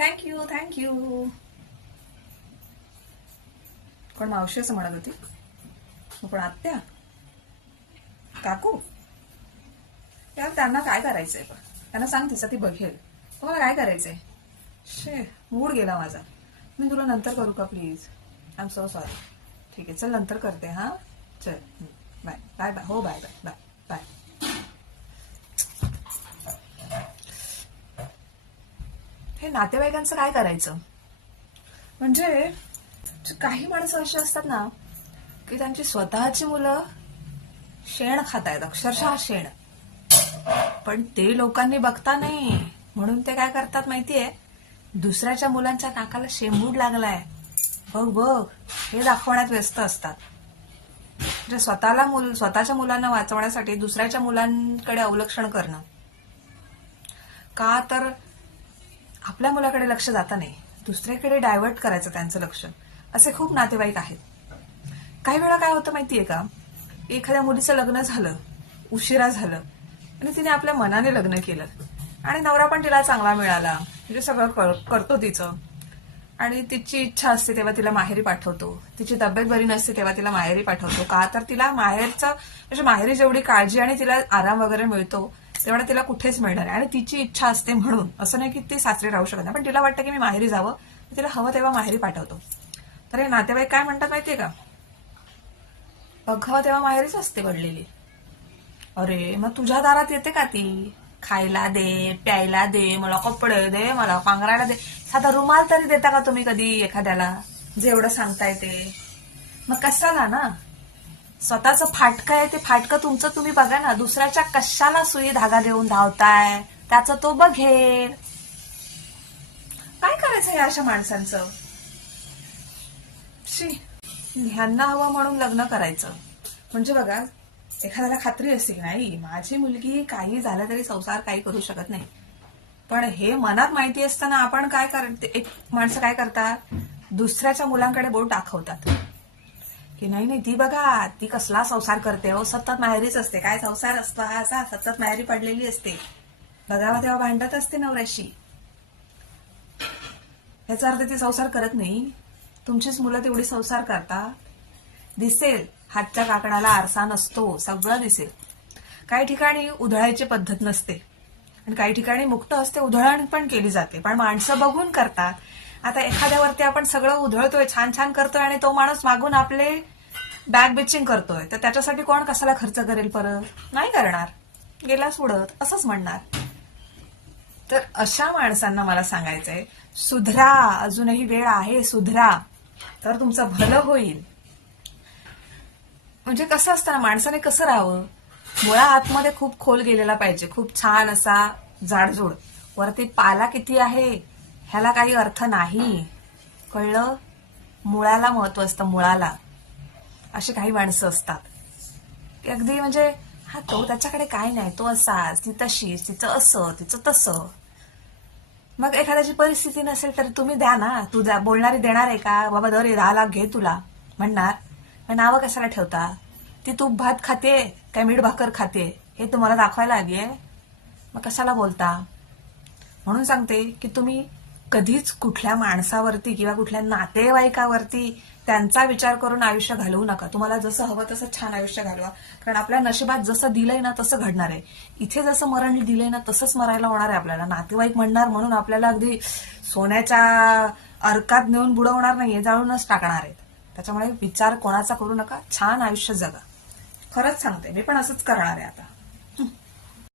Thank you thank you कोण मावशी असं म्हणत होती? मग पण आत्या? काकू? यार त्यांना काय करायचंय पण? त्यांना सांग तिचा ती बघेल. तुम्हाला काय करायचंय? शे मूड गेला माझा. मी तुला नंतर करू का please I am so sorry ठीक आहे चल नंतर करते हा? चल. बाय बाय बाय हो बाय बाय बाय बाय हे नातेवाईकांचं काय करायचं? म्हणजे काही माणसं अशी असतात ना की त्यांची स्वतःची मुलं शेण खातायत अक्षरशः शेण. पण ते लोकांनी बघता नाही. म्हणून ते काय करतात माहितीये? दुसऱ्याच्या मुलांच्या नाकाला शेंबूड लागलाय. बघ बघ हे दाखवण्यात व्यस्त असतात. म्हणजे स्वतःला मुल स्वतःच्या मुलांना वाचवण्यासाठी दुसऱ्याच्या मुलांकडे अवलक्षण करणं. का तर आपल्या मुलाकडे लक्ष जाता नाही. दुसऱ्याकडे डायव्हर्ट करायचं त्यांचं लक्ष. असे खूप नातेवाईक आहेत. काही वेळा काय होतं माहितीये का? एखाद्या मुलीचं लग्न झालं उशिरा झालं आणि तिने आपल्या मनाने लग्न केलं. आणि नवरा पण तिला चांगला मिळाला. म्हणजे सगळं करतो तिचं. आणि तिची इच्छा असते तेव्हा तिला माहेरी पाठवतो. तिची तब्येत बरी नसते तेव्हा तिला माहेरी पाठवतो. का? तर तिला माहेरचं म्हणजे माहेरी जेवढी काळजी आणि तिला आराम वगैरे मिळतो तेवढा तिला कुठेच मिळणार आहे आणि तिची इच्छा असते म्हणून. असं नाही की ती सासरी राहू शकत नाही. पण तिला वाटतं की मी माहेरी जावं. तिला हवं तेव्हा माहेरी पाठवतो. तर हे नातेवाईक काय म्हणतात माहितीये का? बघावं तेव्हा माहेरीच असते पडलेली अरे मग तुझ्या दारात येते का ती? खायला दे प्यायला दे मला कपडे दे मला पांघरायला दे. साधा रुमाल तरी देता का तुम्ही कधी एखाद्याला? जे एवढं सांगताय ते. मग कशाला ना? स्वतःचं फाटकं आहे ते फाटकं तुमचं तुम्ही बघा ना दुसऱ्याच्या कशाला सुई धागा देऊन धावताय? त्याचं तो बघेल. काय करायचं या अशा माणसांचं? शी ह्यांना हवं म्हणून लग्न करायचं. म्हणजे बघा एखाद्याला खात्री असते की नाही माझी मुलगी काही झालं तरी संसार काही करू शकत नाही. पण हे मनात माहिती असताना आपण काय कर एक माणसं काय करतात? दुसऱ्याच्या मुलांकडे बोट दाखवतात. की नाही नाही ती बघा ती कसला संसार करते हो. सतत माहेरीच असते. काय संसार असतो हा असा? सतत माहेरी पडलेली असते. बघावा तेव्हा भांडत असते नवऱ्याशी. याचा अर्थ ती संसार करत नाही. तुमचीच मुलं तेवढी संसार करतात दिसेल हातच्या काकणाला आरसा नसतो सगळं दिसेल. काही ठिकाणी उधळायची पद्धत नसते. आणि काही ठिकाणी मुक्त हस्ते उधळण पण केली जाते. पण माणसं बघून करतात. आता एखाद्यावरती आपण सगळं उधळतोय छान छान करतोय आणि तो माणूस मागून आपले बॅग बिचिंग करतोय तर त्याच्यासाठी कोण कशाला खर्च करेल परत? नाही करणार. गेला सोडत असंच म्हणणार. तर अशा माणसांना मला सांगायचंय सुधरा अजूनही वेळ आहे सुधरा. तर तुमचं भलं होईल. म्हणजे कसं असतं ना माणसाने कसं राहावं? मुळा आतमध्ये खूप खोल गेलेला पाहिजे खूप छान असा जाडजूड. वरती पाला किती आहे? ह्याला काही अर्थ नाही. कळलं? मुळाला महत्त्व असतं मुळाला. अशी काही माणसं असतात. ते अगदी म्हणजे हा तो त्याच्याकडे काय नाही. तो असा ती तशी तिचं असं तिचं तसं. मग एखाद्याची परिस्थिती नसेल तर तुम्ही द्या ना. तू द्या बोलणारी देणार आहे का? बाबा दर दहा लाख घे तुला. म्हणणार. नावं कशाला ठेवता? ती तूप भात खाते काय मीठ भाकर खाते? हे तुम्हाला दाखवायला हवी आहे. मग कशाला बोलता? म्हणून सांगते की तुम्ही कधीच कुठल्या माणसावरती किंवा कुठल्या नातेवाईकावरती त्यांचा विचार करून आयुष्य घालवू नका. तुम्हाला जसं हवं तसं छान आयुष्य घालवा. कारण आपल्या नशिबात जसं दिलंय ना तसं घडणार आहे. इथे जसं मरण दिलंय ना तसंच मरायला होणार आहे आपल्याला. नातेवाईक म्हणणार म्हणून आपल्याला अगदी सोन्याच्या अर्कात नेऊन बुडवणार नाहीये जाळूनच टाकणार आहेत. त्याच्यामुळे विचार कोणाचा करू नका. छान आयुष्य जगा. खरंच सांगते मी पण असंच करणार आहे आता.